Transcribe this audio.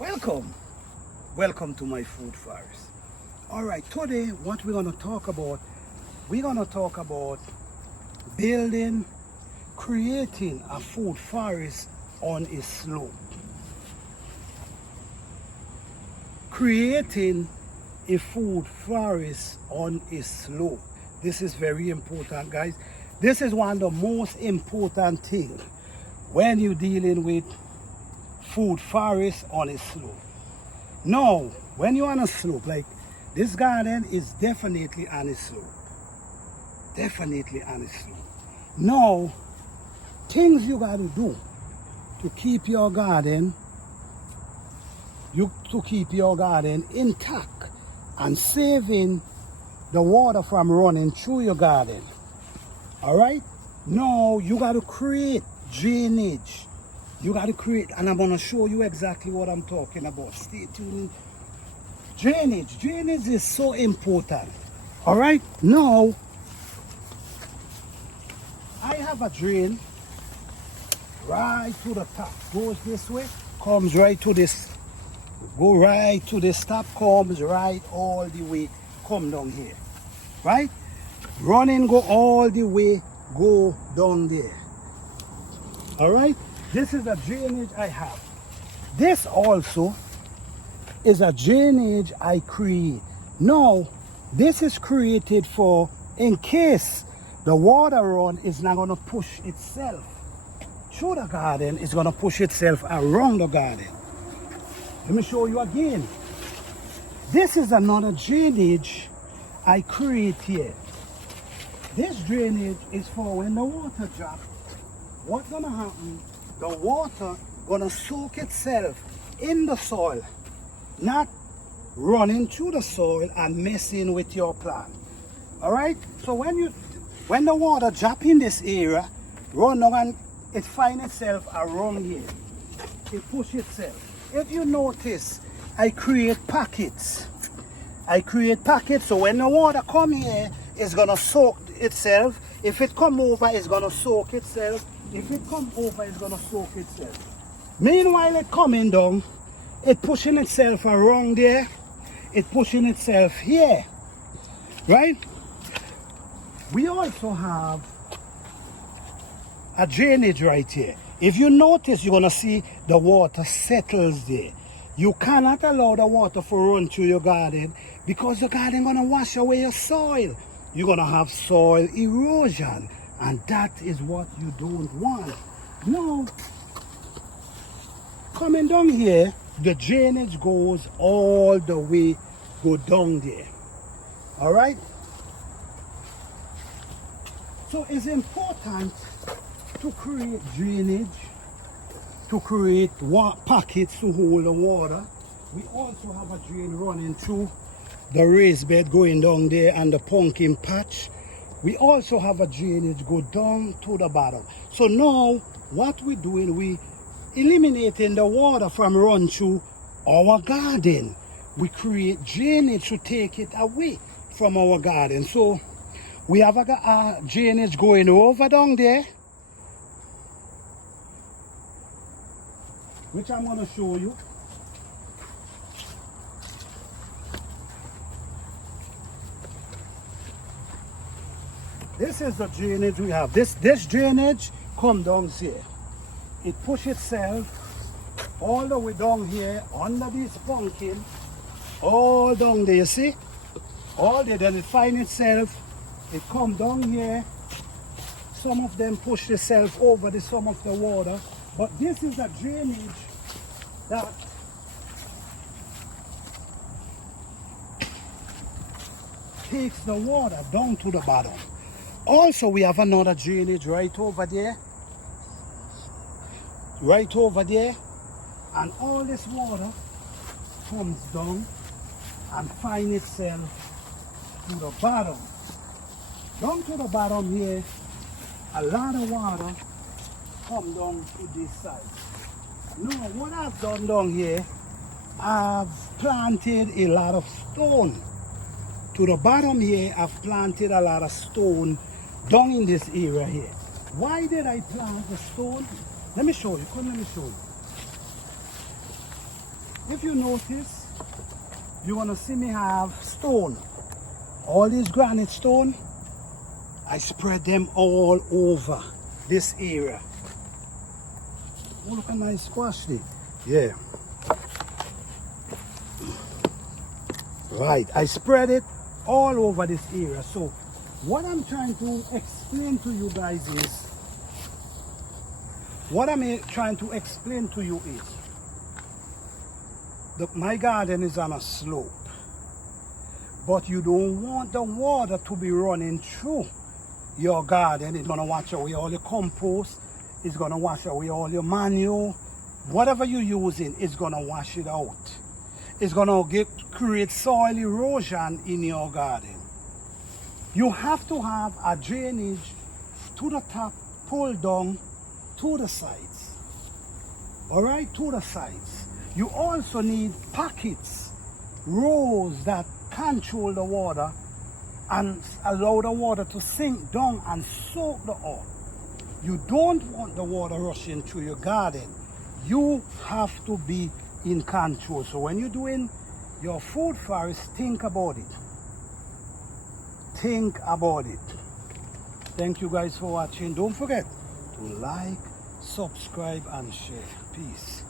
Welcome. Welcome to my food forest. All right, today what we're going to talk about, building, creating a food forest on a slope. Creating a food forest on a slope. This is very important, guys. This is one of the most important things when you're dealing with food forest on a slope. Now, when you're on a slope, like this garden is definitely on a slope. Definitely on a slope. Now, things you got to do to keep your garden, intact and saving the water from running through your garden. All right? Now, you got to create drainage. You got to create, and I'm going to show you exactly what I'm talking about. Stay tuned. Drainage is so important. All right, now I have a drain right to the top, goes this way, comes right to this, go right to this top, comes right all the way, come down here, right? Running, go all the way, go down there. All right, this is a drainage I have. This also is a drainage I create. Now, this is created for in case the water run is not going to push itself through the garden, it's going to push itself around the garden. Let me show you again. This is another drainage I create here. This drainage is for when the water drops. What's going to happen? The water going to soak itself in the soil, not running through the soil and messing with your plant. All right, so when the water drop in this area, run down and it find itself around here, it push itself. If you notice, I create pockets. So when the water come here, it's gonna soak itself. If it come over, it's gonna soak itself. If it come over, it's gonna soak itself. Meanwhile, it coming down, it pushing itself around there, it pushing itself here, right? We also have a drainage right here. If you notice, you're gonna see the water settles there. You cannot allow the water to run through your garden because your garden gonna wash away your soil. You're gonna have soil erosion, and that is what you don't want. Now, coming down here, the drainage goes all the way, go down there. All right? So it's important to create drainage, to create pockets to hold the water. We also have a drain running through the raised bed going down there and the pumpkin patch. We also have a drainage go down to the bottom. So now what we're doing, we eliminating the water from run through our garden. We create drainage to take it away from our garden. So we have a drainage going over down there, which I'm going to show you. This is the drainage we have. This drainage come down here. It push itself all the way down here under this pumpkin, all down there, you see? All there, then it find itself, it come down here. Some of them push themselves over some of the water, but this is a drainage that takes the water down to the bottom. Also, we have another drainage right over there, and all this water comes down and find itself to the bottom. Down to the bottom here, a lot of water come down to this side. Now, what I've done down here, I've planted a lot of stone. To the bottom here, I've planted a lot of stone down in this area here. Why did I plant the stone? Let me show you. Come, let me show you. if you notice, you're gonna see me have stone. All these granite stone, I spread them all over this area. Oh, look at my squash tree. Yeah. Right, I spread it all over this area. So what I'm trying to explain to you guys is, that my garden is on a slope, but you don't want the water to be running through your garden. It's gonna wash away all your compost, it's gonna wash away all your manure, whatever you're using, it's gonna wash it out. It's gonna create soil erosion in your garden. You have to have a drainage to the top, pull down to the sides. All right, to the sides. You also need pockets, rows that control the water and allow the water to sink down and soak the earth. You don't want the water rushing through your garden. You have to be in control. So when you're doing your food forest, think about it. Think about it. Thank you guys for watching. Don't forget to like, subscribe and share. Peace.